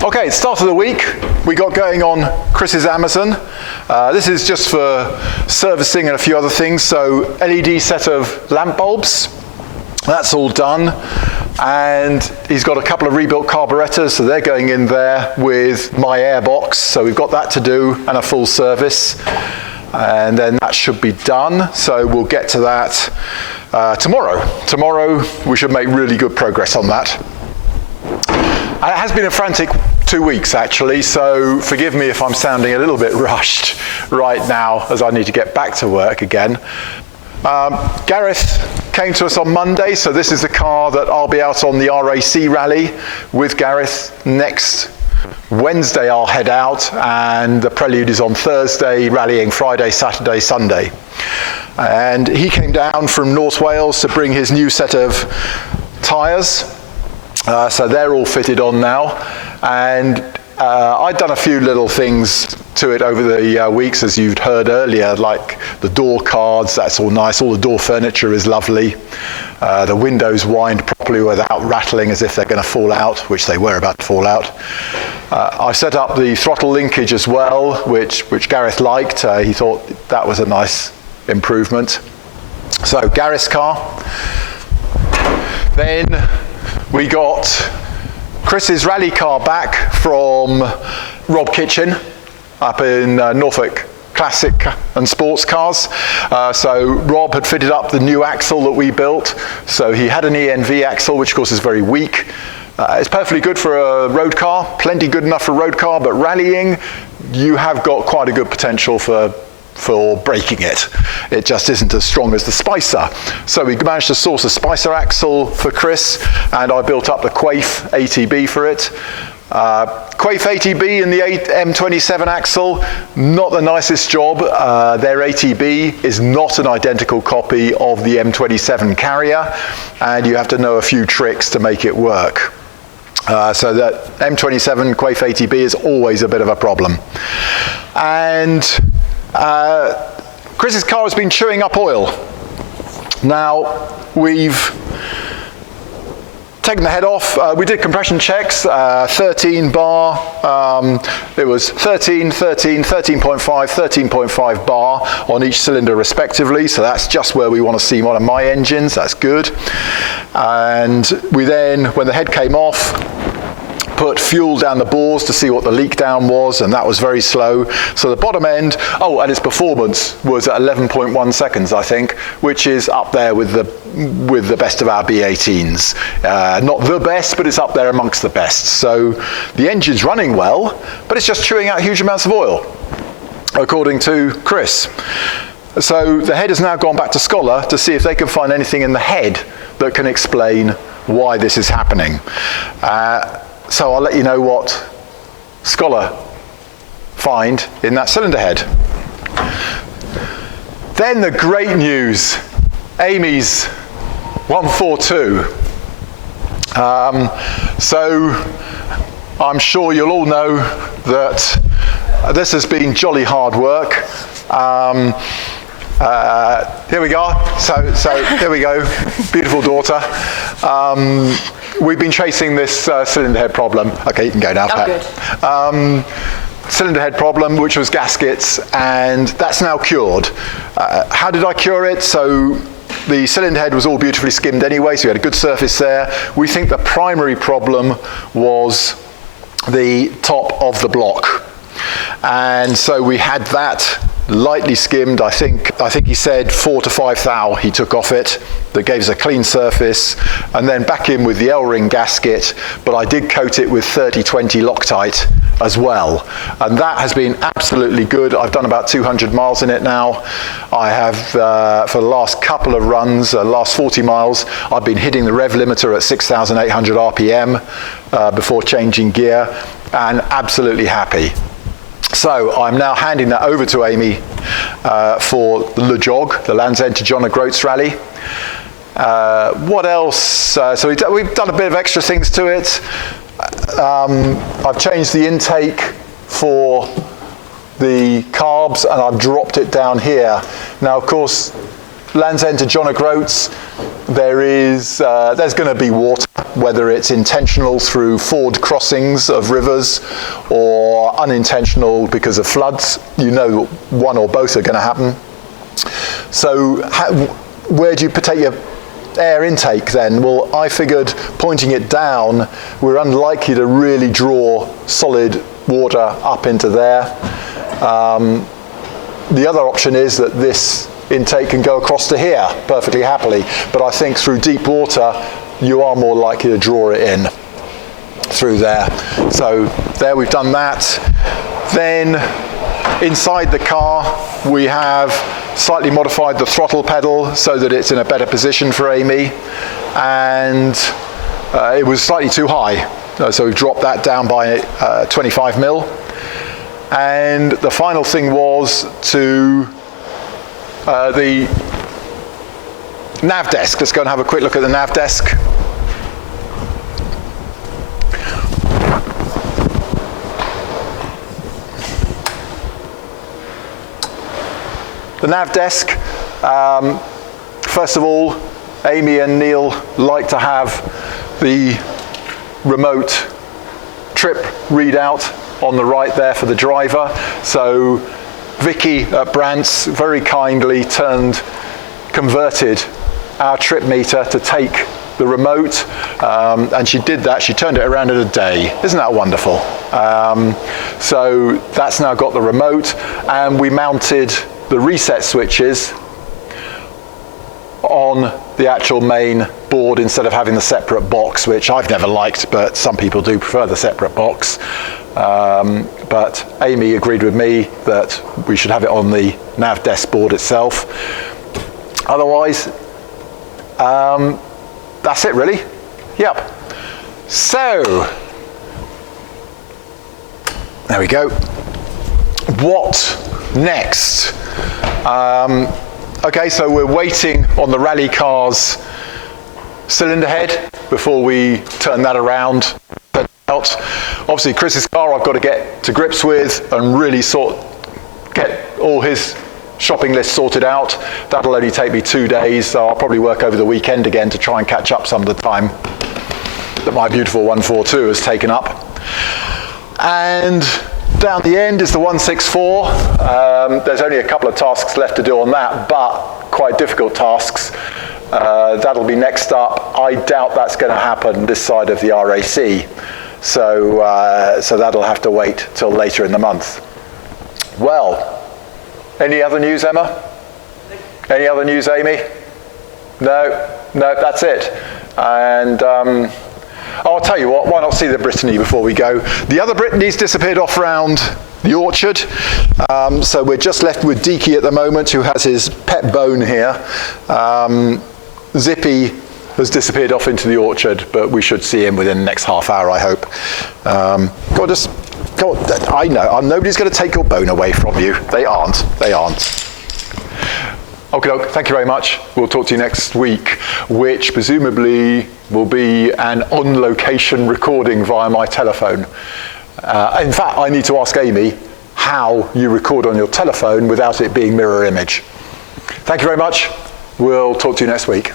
Okay, start of the week, we got going on Chris's Amazon. This is just for servicing and a few other things. So LED set of lamp bulbs, that's all done. And he's got a couple of rebuilt carburetors, so they're going in there with my airbox. So we've got that to do and a full service. And then that should be done. So we'll get to that tomorrow. Tomorrow we should make really good progress on that. And it has been a frantic 2 weeks actually, so forgive me if I'm sounding a little bit rushed right now as I need to get back to work again. Gareth came to us on Monday, so this is the car that I'll be out on the RAC rally with Gareth. Next Wednesday I'll head out, and the prelude is on Thursday, rallying Friday, Saturday, Sunday. And he came down from North Wales to bring his new set of tyres. So they're all fitted on now, and I'd done a few little things to it over the weeks, as you'd heard earlier, like the door cards, that's all nice, all the door furniture is lovely, the windows wind properly without rattling as if they're going to fall out, which they were about to fall out. I set up the throttle linkage as well, which Gareth liked. He thought that was a nice improvement. So Gareth's car. Then we got Chris's rally car back from Rob Kitchen up in Norfolk Classic and Sports Cars. So Rob had fitted up the new axle that we built. So he had an ENV axle, which of course is very weak. It's perfectly good for a road car, plenty good enough for a road car, but rallying, you have got quite a good potential for braking it. It just isn't as strong as the Spicer. So we managed to source a Spicer axle for Chris, and I built up the Quaife ATB for it. Quaife ATB and the M27 axle, not the nicest job. Their ATB is not an identical copy of the M27 carrier, and you have to know a few tricks to make it work. So that M27 Quaife ATB is always a bit of a problem. And Chris's car has been chewing up oil. Now, we've taken the head off. We did compression checks, 13 bar. It was 13, 13, 13.5, 13.5 bar on each cylinder respectively. So that's just where we want to see one of my engines. That's good. And we then, when the head came off, put fuel down the bores to see what the leak down was, and that was very slow. So the bottom end, oh, and its performance was at 11.1 seconds, I think, which is up there with the best of our B18s. Not the best, but it's up there amongst the best. So the engine's running well, but it's just chewing out huge amounts of oil, according to Chris. So the head has now gone back to Scholar to see if they can find anything in the head that can explain why this is happening. So I'll let you know what Scholar find in that cylinder head. Then the great news, Amy's 142. So I'm sure you'll all know that this has been jolly hard work. Here we go. So here we go, beautiful daughter. We've been chasing this cylinder head problem. Okay, you can go now, Pat. Good. Cylinder head problem, which was gaskets, and that's now cured. How did I cure it? So the cylinder head was all beautifully skimmed anyway, so we had a good surface there. We think the primary problem was the top of the block. And so we had that lightly skimmed. I think he said 4 to 5 thou he took off it. That gave us a clean surface, and then back in with the L-ring gasket, but I did coat it with 30-20 Loctite as well, and that has been absolutely good. I've done about 200 miles in it now. I have, for the last couple of runs, last 40 miles, I've been hitting the rev limiter at 6,800 RPM before changing gear, and absolutely happy. So I'm now handing that over to Amy for the jog, the Land's End to John O'Groats rally. What else? So we've done a bit of extra things to it. I've changed the intake for the carbs, and I've dropped it down here. Now, of course, Land's End to John O'Groats, there's going to be water, whether it's intentional through ford crossings of rivers or unintentional because of floods. You know one or both are going to happen. So where do you take your air intake then? Well, I figured pointing it down, we're unlikely to really draw solid water up into there. The other option is that this intake can go across to here perfectly happily, but I think through deep water you are more likely to draw it in through there. So there, we've done that. Then inside the car we have slightly modified the throttle pedal so that it's in a better position for Amy, and it was slightly too high, so we've dropped that down by 25 mil. And the final thing was to the Nav Desk. Let's go and have a quick look at the Nav Desk. The Nav Desk, first of all, Amy and Neil like to have the remote trip readout on the right there for the driver. So Vicky at Brant's very kindly converted our trip meter to take the remote, and she did that. She turned it around in a day. Isn't that wonderful? So that's now got the remote, and we mounted the reset switches on the actual main board instead of having the separate box, which I've never liked, but some people do prefer the separate box. But Amy agreed with me that we should have it on the Nav Desk board itself. Otherwise, that's it really. Yep. So, there we go. What next? Okay, so we're waiting on the rally car's cylinder head before we turn that around. Obviously Chris's car I've got to get to grips with and really get all his shopping list sorted out. That'll only take me 2 days, so I'll probably work over the weekend again to try and catch up some of the time that my beautiful 142 has taken up. And down the end is the 164. There's only a couple of tasks left to do on that, but quite difficult tasks. That'll be next up. I doubt that's going to happen this side of the RAC. So that'll have to wait till later in the month. Well, any other news, Emma? Any other news, Amy? No, that's it. And I'll tell you what, why not see the Brittany before we go? The other Brittany's disappeared off round the orchard. So we're just left with Deaky at the moment, who has his pet bone here. Zippy has disappeared off into the orchard, but we should see him within the next half hour, I hope. Go on, I know, nobody's going to take your bone away from you. They aren't. Okay, thank you very much. We'll talk to you next week, which presumably will be an on-location recording via my telephone. In fact, I need to ask Amy how you record on your telephone without it being mirror image. Thank you very much. We'll talk to you next week.